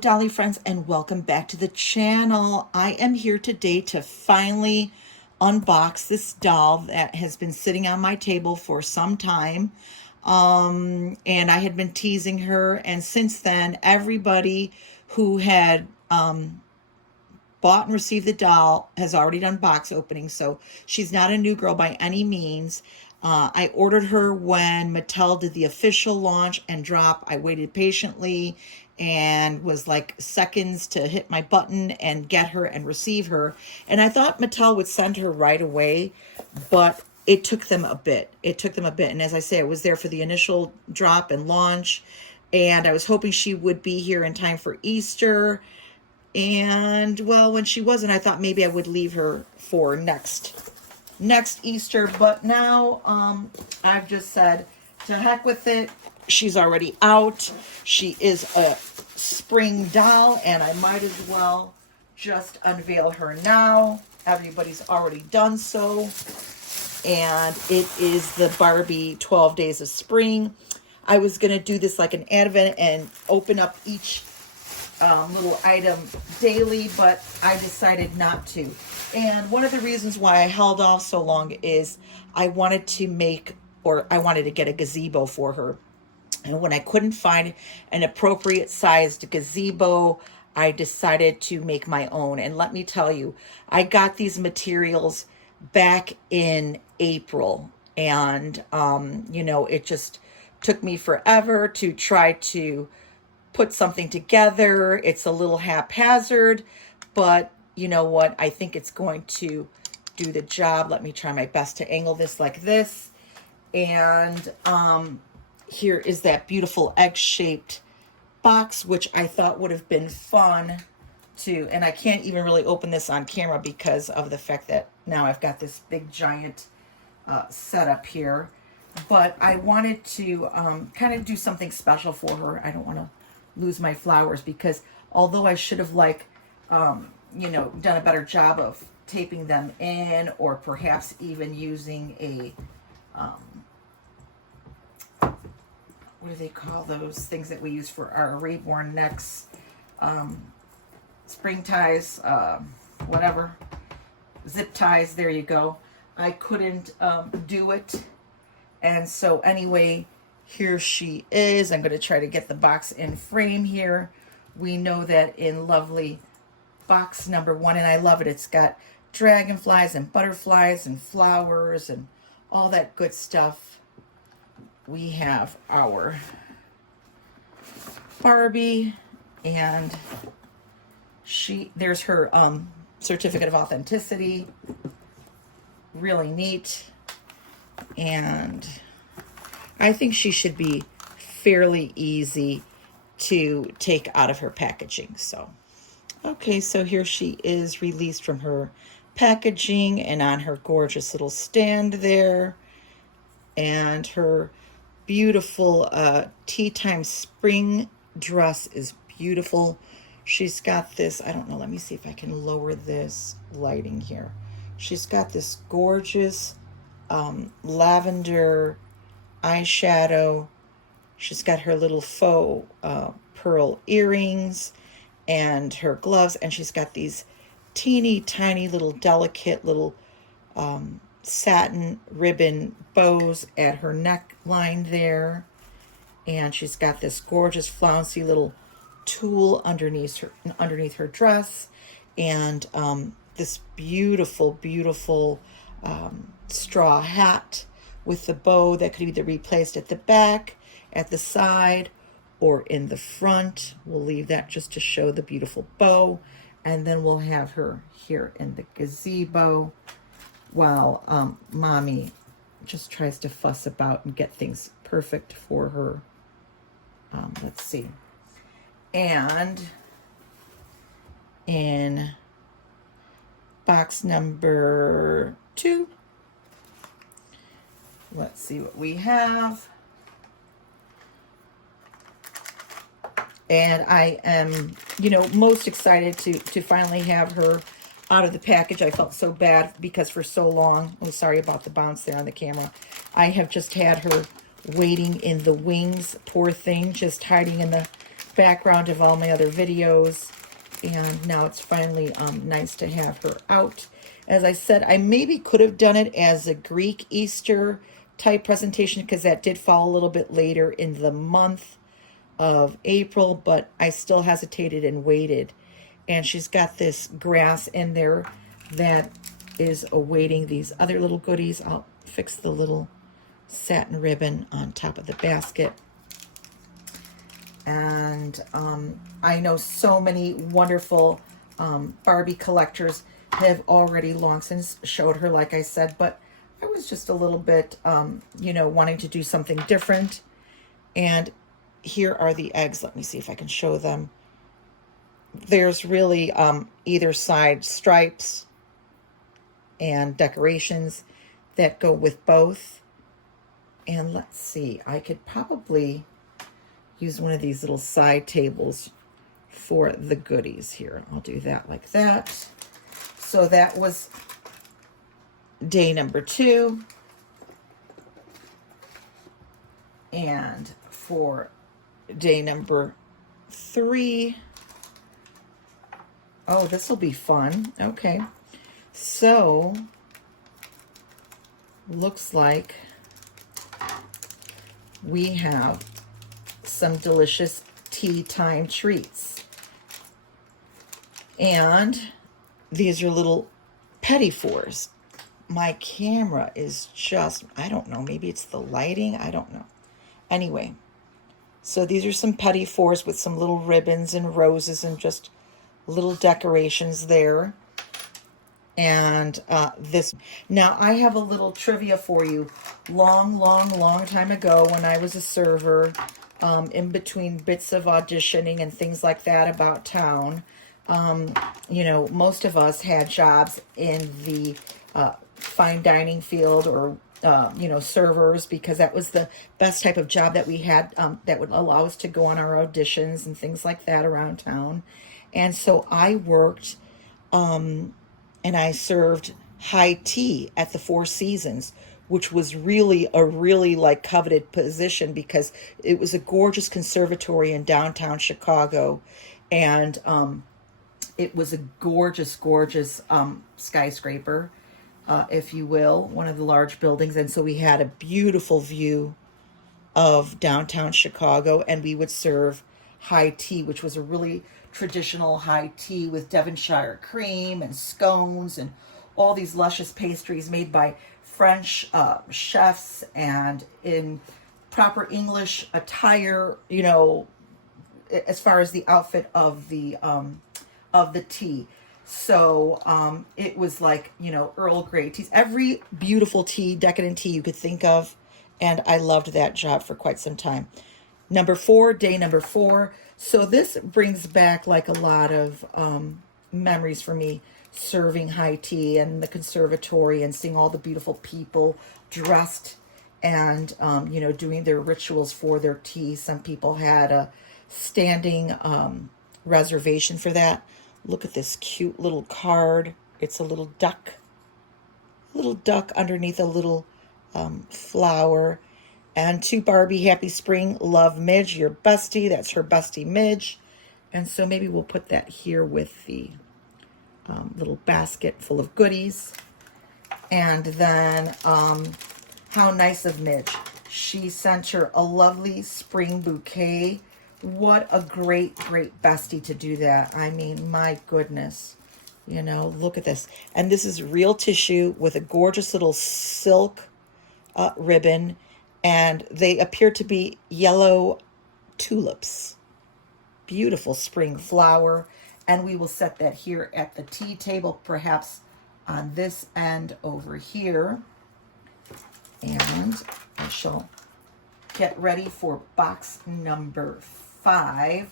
Dolly friends, and welcome back to the channel. I am here today to finally unbox this doll that has been sitting on my table for some time. And I had been teasing her, and since then everybody who had bought and received the doll has already done box openings, so she's not a new girl by any means. I ordered her when Mattel did the official launch and drop. I waited patiently and was like seconds to hit my button and get her and receive her. And I thought Mattel would send her right away, but it took them a bit. And as I say, I was there for the initial drop and launch, and I was hoping she would be here in time for Easter. And well, when she wasn't, I thought maybe I would leave her for next Easter, but now I've just said to heck with it. She's already out. She is a spring doll, and I might as well just unveil her now. Everybody's already done so, and it is the Barbie 12 Days of Spring. I was going to do this like an advent and open up each little item daily, but I decided not to. And one of the reasons why I held off so long is I wanted to get a gazebo for her. And when I couldn't find an appropriate sized gazebo, I decided to make my own. And let me tell you, I got these materials back in April, and it just took me forever to try to put something together. It's a little haphazard, but you know what? I think it's going to do the job. Let me try my best to angle this like this. And here is that beautiful egg-shaped box, which I thought would have been fun to, and I can't even really open this on camera because of the fact that now I've got this big giant setup here. But I wanted to kind of do something special for her. I don't want to lose my flowers, because although I should have done a better job of taping them in, or perhaps even using a what do they call those things that we use for our reborn necks, spring ties, whatever, zip ties, there you go. I couldn't do it, and so anyway, here she is. I'm going to try to get the box in frame here. We know that in lovely box number 1, and I love it. It's got dragonflies and butterflies and flowers and all that good stuff. We have our Barbie, and there's her certificate of authenticity. Really neat. And I think she should be fairly easy to take out of her packaging. So, okay, so here she is released from her packaging and on her gorgeous little stand there. And her beautiful tea time spring dress is beautiful. She's got this, I don't know, let me see if I can lower this lighting here. She's got this gorgeous lavender eyeshadow. She's got her little faux pearl earrings and her gloves, and she's got these teeny tiny little delicate little satin ribbon bows at her neckline there, and she's got this gorgeous flouncy little tulle underneath her dress, and this beautiful straw hat with the bow that could either be placed at the back, at the side, or in the front. We'll leave that just to show the beautiful bow, and then we'll have her here in the gazebo while mommy just tries to fuss about and get things perfect for her. Let's see. And in box number 2, let's see what we have. And I am, most excited to finally have her out of the package. I felt so bad because for so long, I'm sorry about the bounce there on the camera, I have just had her waiting in the wings, poor thing, just hiding in the background of all my other videos. And now it's finally nice to have her out. As I said, I maybe could have done it as a Greek Easter type presentation because that did fall a little bit later in the month of April, but I still hesitated and waited. And she's got this grass in there that is awaiting these other little goodies. I'll fix the little satin ribbon on top of the basket. And I know so many wonderful Barbie collectors have already long since showed her, like I said, but I was just a little bit, you know, wanting to do something different. And here are the eggs. Let me see if I can show them. There's really either side stripes and decorations that go with both. And let's see, I could probably use one of these little side tables for the goodies here. I'll do that like that. So that was day number 2. And for day number 3, oh, this will be fun. Okay. So looks like we have some delicious tea time treats. And these are little petit fours. My camera is just, I don't know, maybe it's the lighting, I don't know. Anyway, so these are some petit fours with some little ribbons and roses and just little decorations there. And this, now I have a little trivia for you. Long time ago when I was a server, in between bits of auditioning and things like that about town, you know, most of us had jobs in the fine dining field or, you know, servers, because that was the best type of job that we had, that would allow us to go on our auditions and things like that around town. And so I worked, and I served high tea at the Four Seasons, which was really a really like coveted position because it was a gorgeous conservatory in downtown Chicago. And it was a gorgeous skyscraper, if you will, one of the large buildings. And so we had a beautiful view of downtown Chicago, and we would serve high tea, which was a really traditional high tea with Devonshire cream and scones and all these luscious pastries made by French chefs and in proper English attire, you know, as far as the outfit of the tea. So it was like, you know, Earl Grey teas, every beautiful tea, decadent tea you could think of. And I loved that job for quite some time. Number 4, day number 4. So this brings back like a lot of memories for me, serving high tea and the conservatory and seeing all the beautiful people dressed and, you know, doing their rituals for their tea. Some people had a standing reservation for that. Look at this cute little card. It's a little duck underneath a little flower. And to Barbie, happy spring, love Midge, your bestie. That's her bestie, Midge. And so maybe we'll put that here with the little basket full of goodies. And then, how nice of Midge. She sent her a lovely spring bouquet. What a great bestie to do that. I mean, my goodness. You know, look at this. And this is real tissue with a gorgeous little silk ribbon. And they appear to be yellow tulips. Beautiful spring flower. And we will set that here at the tea table, perhaps on this end over here. And I shall get ready for box number 5.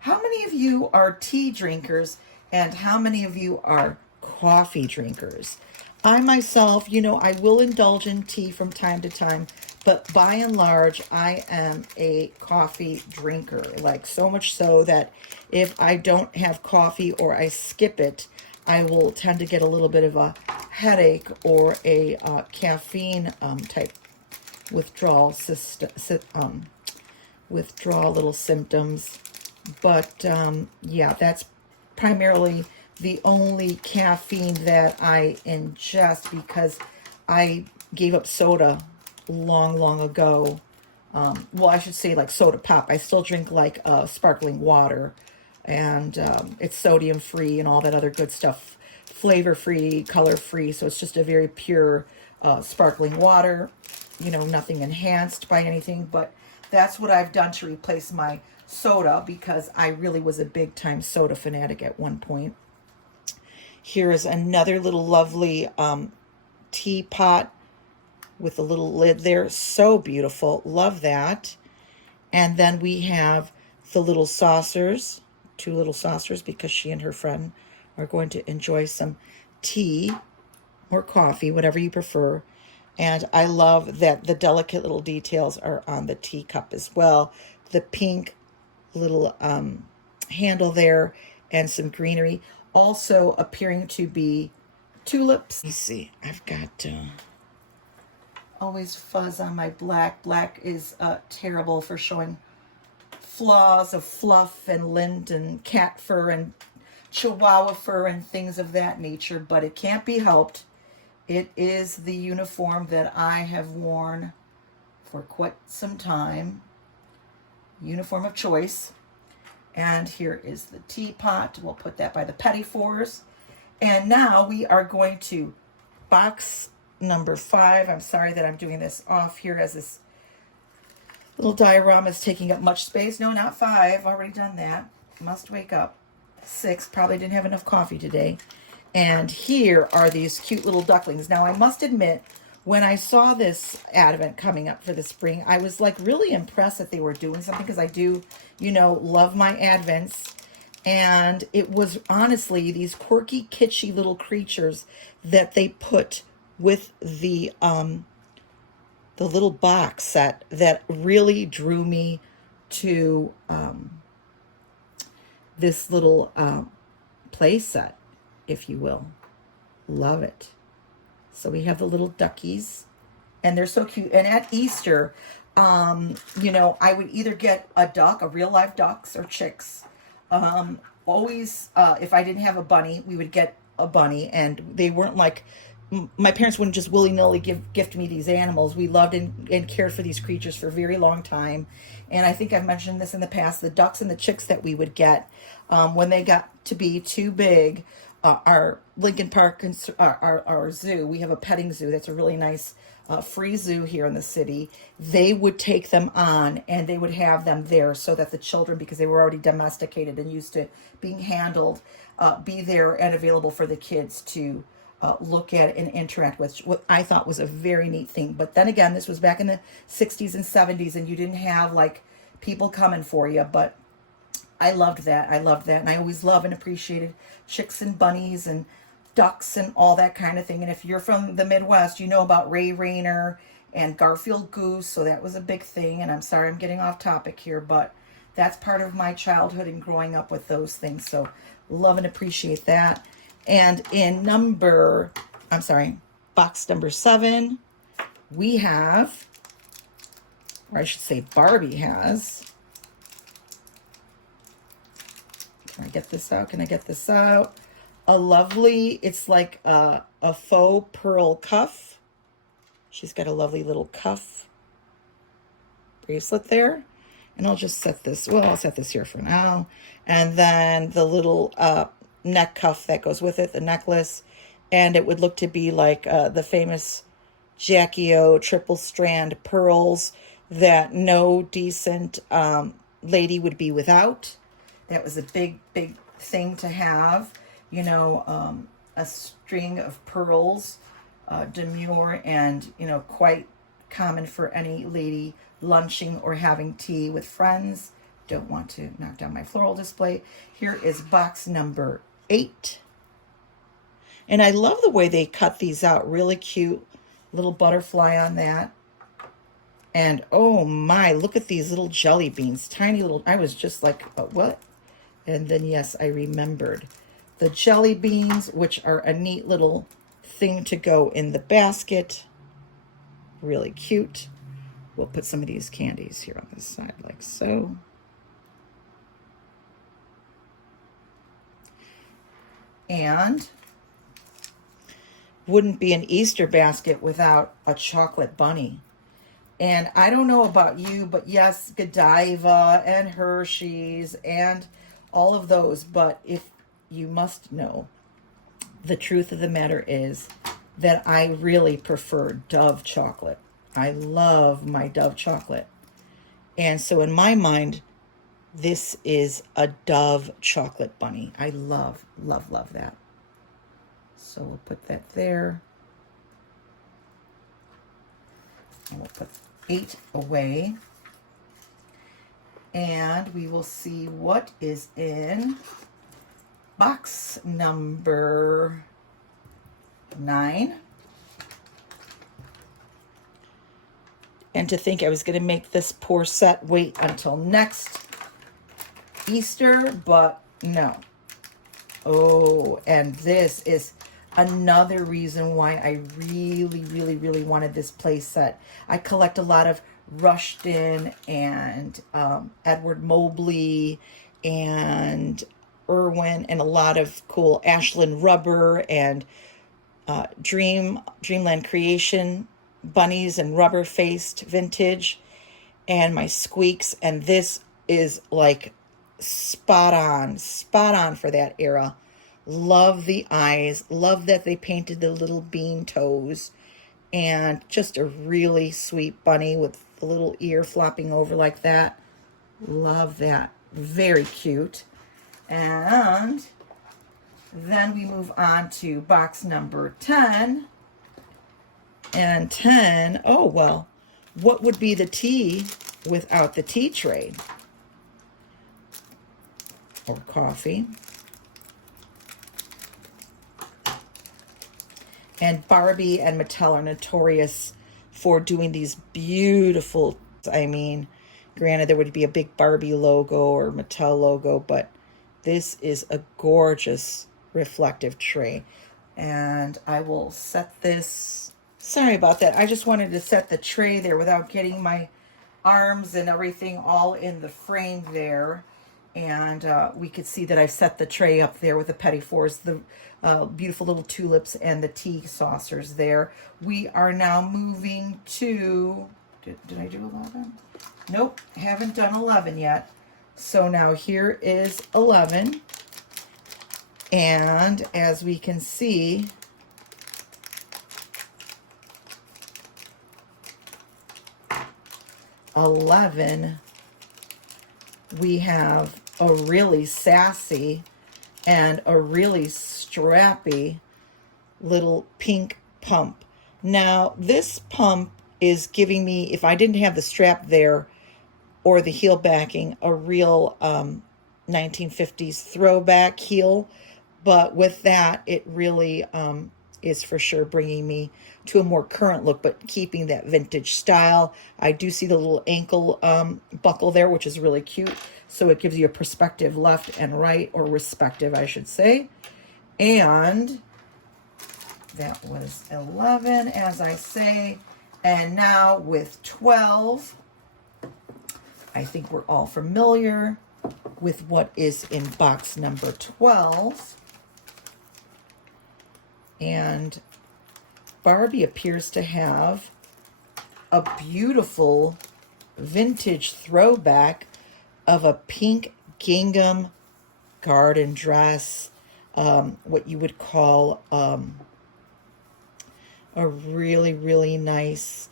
How many of you are tea drinkers and how many of you are coffee drinkers? I myself, you know, I will indulge in tea from time to time, but by and large, I am a coffee drinker, like so much so that if I don't have coffee or I skip it, I will tend to get a little bit of a headache or a caffeine type withdrawal little symptoms. But yeah, that's primarily the only caffeine that I ingest because I gave up soda long, long ago. Well, I should say like soda pop. I still drink like sparkling water, and it's sodium free and all that other good stuff, flavor free, color free. So it's just a very pure sparkling water, you know, nothing enhanced by anything. But that's what I've done to replace my soda because I really was a big time soda fanatic at one point. Here is another little lovely teapot with a little lid there. So beautiful. Love that. And then we have the little saucers, 2 little saucers, because she and her friend are going to enjoy some tea or coffee, whatever you prefer. And I love that the delicate little details are on the teacup as well. The pink little handle there and some greenery. Also appearing to be tulips. Let me see. I've got always fuzz on my black. Black is terrible for showing flaws of fluff and lint and cat fur and chihuahua fur and things of that nature, but it can't be helped. It is the uniform that I have worn for quite some time. Uniform of choice. And here is the teapot. We'll put that by the petit fours. And now we are going to box number 5. I'm sorry that I'm doing this off here as this little diorama is taking up much space. No, not 5. Already done that. Must wake up. 6. Probably didn't have enough coffee today. And here are these cute little ducklings. Now, I must admit, when I saw this advent coming up for the spring, I was like really impressed that they were doing something because I do, you know, love my advents. And it was honestly these quirky, kitschy little creatures that they put with the little box set that really drew me to this little play set, if you will. Love it. So we have the little duckies, and they're so cute. And at Easter, you know, I would either get a duck, a real live ducks or chicks. Always, if I didn't have a bunny, we would get a bunny, and they weren't like, my parents wouldn't just willy-nilly gift me these animals. We loved and cared for these creatures for a very long time. And I think I've mentioned this in the past, the ducks and the chicks that we would get when they got to be too big. Our Lincoln Park, our zoo, we have a petting zoo that's a really nice free zoo here in the city. They would take them on and they would have them there so that the children, because they were already domesticated and used to being handled, be there and available for the kids to look at and interact with, what I thought was a very neat thing. But then again, this was back in the 60s and 70s, and you didn't have like people coming for you. But I loved that. I loved that. And I always love and appreciated chicks and bunnies and ducks and all that kind of thing. And if you're from the Midwest, you know about Ray Rayner and Garfield Goose. So that was a big thing. And I'm sorry I'm getting off topic here, but that's part of my childhood and growing up with those things. So love and appreciate that. And in box number 7, we have, or I should say Barbie has, can I get this out? Can I get this out? A lovely, it's like a faux pearl cuff. She's got a lovely little cuff bracelet there. And I'll just set this, well, I'll set this here for now. And then the little neck cuff that goes with it, the necklace. And it would look to be like the famous Jackie O triple strand pearls that no decent lady would be without. That was a big, big thing to have, you know, a string of pearls, demure and, you know, quite common for any lady lunching or having tea with friends. Don't want to knock down my floral display. Here is box number 8. And I love the way they cut these out. Really cute little butterfly on that. And oh my, look at these little jelly beans. Tiny little, I was just like, what? And then, yes, I remembered the jelly beans, which are a neat little thing to go in the basket. Really cute. We'll put some of these candies here on this side, like so. And wouldn't be an Easter basket without a chocolate bunny. And I don't know about you, but yes, Godiva and Hershey's and all of those. But if you must know, the truth of the matter is that I really prefer Dove chocolate. I love my Dove chocolate. And so in my mind, this is a Dove chocolate bunny. I love, love, love that. So we'll put that there. And we'll put 8 away. And we will see what is in box number 9. And to think I was going to make this poor set wait until next Easter, but no. Oh, and this is another reason why I really, really, really wanted this play set. I collect a lot of Rushton and Edward Mobley and Irwin and a lot of cool Ashland Rubber and Dreamland Creation bunnies and rubber-faced vintage and my squeaks. And this is like spot on for that era. Love the eyes. Love that they painted the little bean toes. And just a really sweet bunny with the little ear flopping over like that. Love that. Very cute. And then we move on to box number 10. And 10, oh, well, what would be the tea without the tea tray? Or coffee. And Barbie and Mattel are notorious for doing these beautiful, I mean, granted there would be a big Barbie logo or Mattel logo, but this is a gorgeous reflective tray. And I will set this, sorry about that, I just wanted to set the tray there without getting my arms and everything all in the frame there. And we could see that I've set the tray up there with the petit fours, the beautiful little tulips and the tea saucers there. We are now moving to, did I do 11? Nope, haven't done 11 yet. So now here is 11. And as we can see, we have a really sassy and a really strappy little pink pump. Now, this pump is giving me, if I didn't have the strap there or the heel backing, a real 1950s throwback heel. But with that, it really is for sure bringing me to a more current look, but keeping that vintage style. I do see the little ankle buckle there, which is really cute. So it gives you a perspective left and right, or respective, I should say. And that was 11, as I say. And now with 12, I think we're all familiar with what is in box number 12. And Barbie appears to have a beautiful vintage throwback of a pink gingham garden dress, what you would call a really, really nice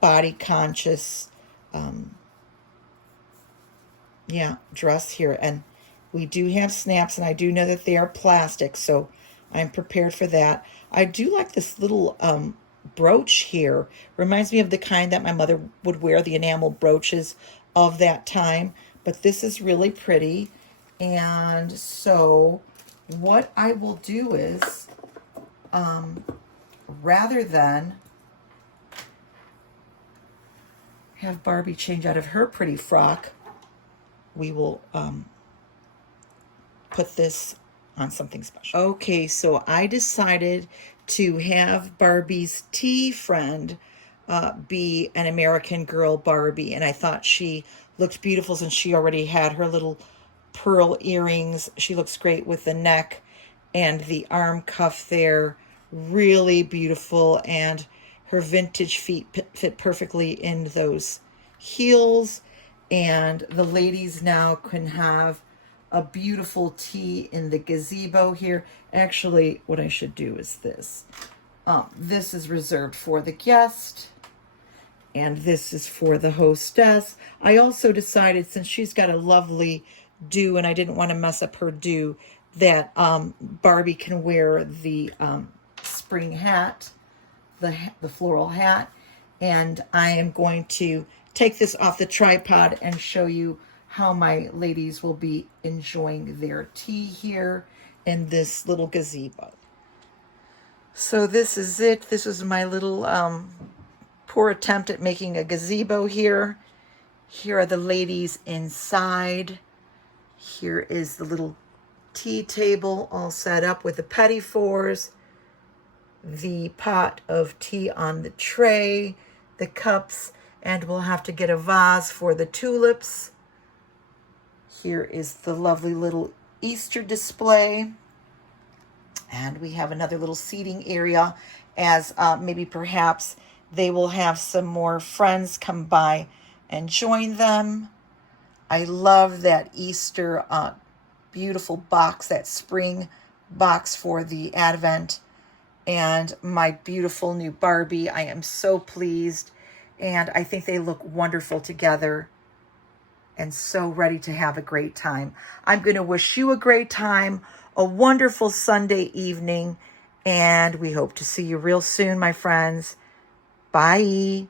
body conscious dress here. And we do have snaps, and I do know that they are plastic, so I'm prepared for that. I do like this little brooch here. Reminds me of the kind that my mother would wear, the enamel brooches of that time. But this is really pretty. And so what I will do is, rather than have Barbie change out of her pretty frock, we will put this on something special. Okay, so I decided to have Barbie's tea friend be an American Girl Barbie, and I thought she looked beautiful since she already had her little pearl earrings. She looks great with the neck and the arm cuff there, really beautiful, and her vintage feet fit perfectly in those heels. And the ladies now can have a beautiful tea in the gazebo here. Actually, what I should do is this. This is reserved for the guest, and this is for the hostess. I also decided, since she's got a lovely do, and I didn't want to mess up her do, that Barbie can wear the spring hat, the floral hat. And I am going to take this off the tripod and show you how my ladies will be enjoying their tea here in this little gazebo. So this is it. This is my little poor attempt at making a gazebo here. Here are the ladies inside. Here is the little tea table all set up with the petit fours, the pot of tea on the tray, the cups, and we'll have to get a vase for the tulips. Here is the lovely little Easter display. And we have another little seating area, as maybe perhaps they will have some more friends come by and join them. I love that Easter beautiful box, that spring box for the Advent, and my beautiful new Barbie. I am so pleased, and I think they look wonderful together and so ready to have a great time. I'm going to wish you a great time, a wonderful Sunday evening, and we hope to see you real soon, my friends. Bye.